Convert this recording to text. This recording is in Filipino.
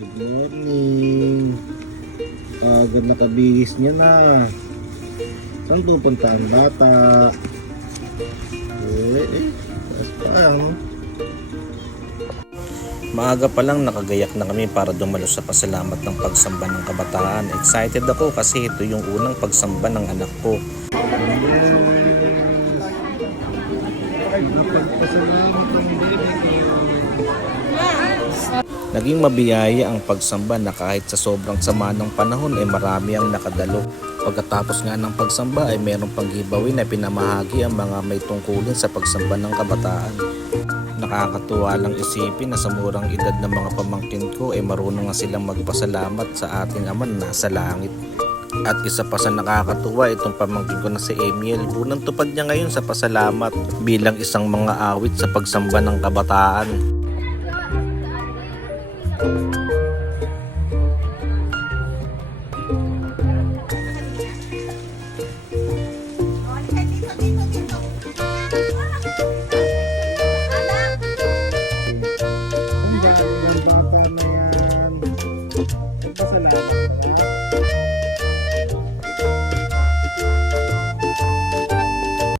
Good morning. Agad nakabihis niya na. Saan pupunta ang bata? Taas pa ano? Maaga pa lang nakagayak na kami para dumalo sa pasalamat ng pagsamba ng kabataan. Excited ako kasi ito yung unang pagsamba ng anak ko. Napagpasalamat ng baby. Naging mabiyaya ang pagsamba na kahit sa sobrang sama ng panahon ay marami ang nakadalo. Pagkatapos nga ng pagsamba ay mayroong pang giveaway na pinamahagi ang mga may tungkulin sa pagsamba ng kabataan. Nakakatuwa lang isipin na sa murang edad ng mga pamangkin ko ay marunong nga silang magpasalamat sa ating Ama na nasa langit. At isa pa sa nakakatuwa itong pamangkin ko na si Emil. Unang tupad niya ngayon sa pasalamat bilang isang mga awit sa pagsamba ng kabataan. Ang dami ng bata na yan. Nagpasalamat ka.